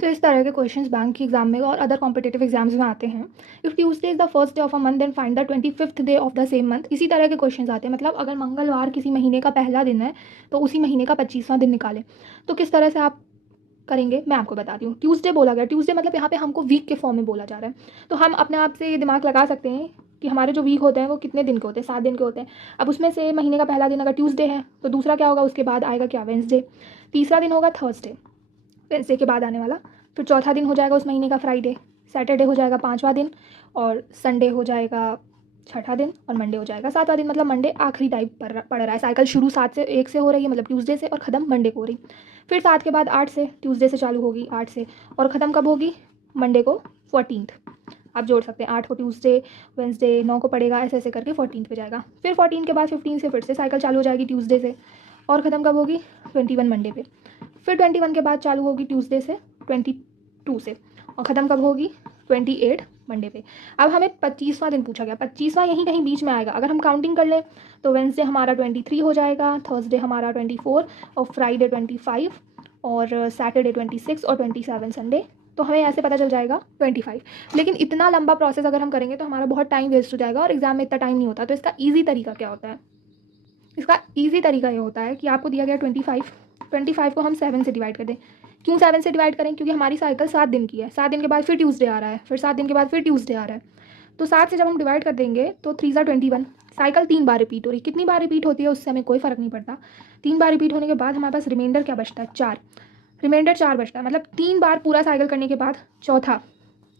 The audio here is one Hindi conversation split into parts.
तो इस तरह के क्वेश्चंस बैंक के एग्जाम में और अदर कॉम्पिटेटिव एग्जाम्स में आते हैं। If Tuesday is the first day of a month then find the 25th day of the same month. इसी तरह के क्वेश्चंस आते हैं, मतलब अगर मंगलवार किसी महीने का पहला दिन है तो उसी महीने का 25वां दिन निकालें। तो किस तरह से आप करेंगे मैं आपको बताती हूँ। ट्यूसडे बोला गया, ट्यूसडे मतलब यहाँ पे हमको वीक के फॉर्म में बोला जा रहा है, तो हम अपने आप से ये दिमाग लगा सकते हैं कि हमारे जो वीक होते हैं वो कितने दिन के होते हैं, 7 दिन के होते हैं। अब उसमें से महीने का पहला दिन अगर ट्यूसडे है तो दूसरा क्या होगा, उसके बाद आएगा क्या, वेंसडे। तीसरा दिन होगा थर्सडे, वेंसडे के बाद आने वाला। फिर चौथा दिन हो जाएगा उस महीने का फ्राइडे, सैटरडे हो जाएगा 5वां दिन, और संडे हो जाएगा 6ठा दिन, और मंडे हो जाएगा 7वां दिन। मतलब मंडे आखिरी टाइप पड़ रहा है। साइकिल शुरू 7 से 1 से हो रही है, मतलब ट्यूसडे से, और ख़त्म मंडे को हो रही। फिर 7 के बाद 8 से, ट्यूसडे से चालू होगी 8 से, और ख़त्म कब होगी, मंडे को 14th। आप जोड़ सकते हैं 8 को ट्यूसडे, वेंसडे 9 को पड़ेगा, ऐसे ऐसे करके 14th पे जाएगा। फिर 14 के बाद 15 से फिर से साइकिल चालू हो जाएगी ट्यूसडे से, और ख़त्म कब होगी, 21 मंडे पे। फिर 21 के बाद चालू होगी ट्यूसडे से 22 से, और ख़त्म कब होगी, 28 मंडे पे। अब हमें 25वां दिन पूछा गया, 25वां यहीं कहीं बीच में आएगा। अगर हम काउंटिंग कर लें तो वेंसडे हमारा 23 हो जाएगा, थर्सडे हमारा 24, और फ्राइडे 25, और सैटरडे 26, और 27 संडे। तो हमें ऐसे पता चल जाएगा 25। लेकिन इतना लंबा प्रोसेस अगर हम करेंगे तो हमारा बहुत टाइम वेस्ट हो जाएगा, और एग्जाम में इतना टाइम नहीं होता। तो इसका ईजी तरीका क्या होता है, इसका ईजी तरीका ये होता है कि आपको दिया गया 25 को हम 7 से डिवाइड कर दें। क्यों 7 से डिवाइड करें, क्योंकि हमारी साइकिल 7 दिन की है। 7 दिन के बाद फिर ट्यूसडे आ रहा है, फिर 7 दिन के बाद फिर ट्यूसडे आ रहा है। तो 7 से जब हम डिवाइड कर देंगे तो 3 सा 21। साइकिल 3 बार रिपीट हो रही, कितनी बार रिपीट होती है उससे हमें कोई फ़र्क नहीं पड़ता। 3 बार रिपीट होने के बाद हमारे पास रिमाइंडर क्या बचता है, 4। रिमाइंडर 4 बचता है, मतलब 3 बार पूरा साइकिल करने के बाद चौथा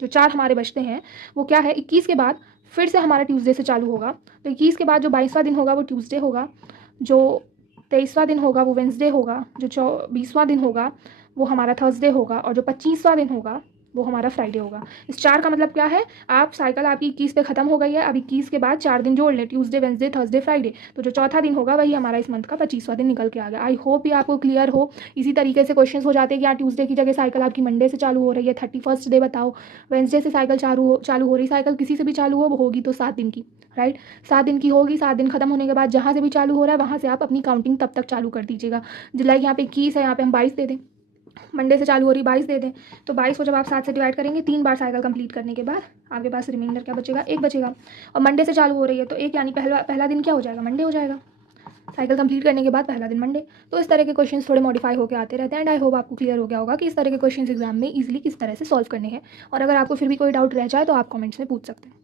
जो 4 हमारे बचते हैं वो क्या है, 21 के बाद फिर से हमारा ट्यूसडे से चालू होगा। तो 21 के बाद जो 22वां दिन होगा वो ट्यूसडे होगा, जो 23वां दिन होगा वो वेंसडे होगा, जो 24वां दिन होगा वो हमारा थर्सडे होगा, और जो 25वां दिन होगा वो हमारा फ्राइडे होगा। इस 4 का मतलब क्या है, आप साइकिल आपकी 21 पे ख़त्म हो गई है, अब 21 के बाद 4 दिन जोड़ लें, ट्यूसडे, वेंसडे, थर्सडे, फ्राइडे। तो जो चौथा दिन होगा वही हमारा इस मंथ का 25वां दिन निकल के आ गया। आई होप ये आपको क्लियर हो। इसी तरीके से क्वेश्चन हो जाते हैं कि यहाँ ट्यूसडे की जगह साइकिल आपकी मंडे से चालू हो रही है, 31st डे बताओ। वेंसडे से साइकिल चालू हो रही, साइकिल किसी से भी चालू हो वो होगी तो 7 दिन की, राइट। 7 दिन की होगी, 7 दिन खत्म होने के बाद जहाँ से भी चालू हो रहा है वहाँ से आप अपनी काउंटिंग तब तक चालू कर दीजिएगा। जुलाई यहाँ पे 21 है, यहाँ पे हम 22 दे दें। मंडे से चालू हो रही 22 दे दें, तो 22 को जब आप 7 से डिवाइड करेंगे 3 बार साइकिल कंप्लीट करने के बाद आपके पास रिमाइंडर क्या बचेगा, 1 बचेगा। और मंडे से चालू हो रही है तो 1 यानी पहला दिन क्या हो जाएगा, मंडे हो जाएगा। साइकिल कंप्लीट करने के बाद पहला दिन मंडे। तो इस तरह के क्वेश्चंस थोड़े मॉडिफाई होकर आते रहते हैं। एंड आई होप आपको क्लियर हो गया होगा कि इस तरह के क्वेश्चंस एग्जाम में इजीली किस तरह से सॉल्व करने हैं। और अगर आपको फिर भी कोई डाउट रह जाए तो आप कमेंट्स में पूछ सकते हैं।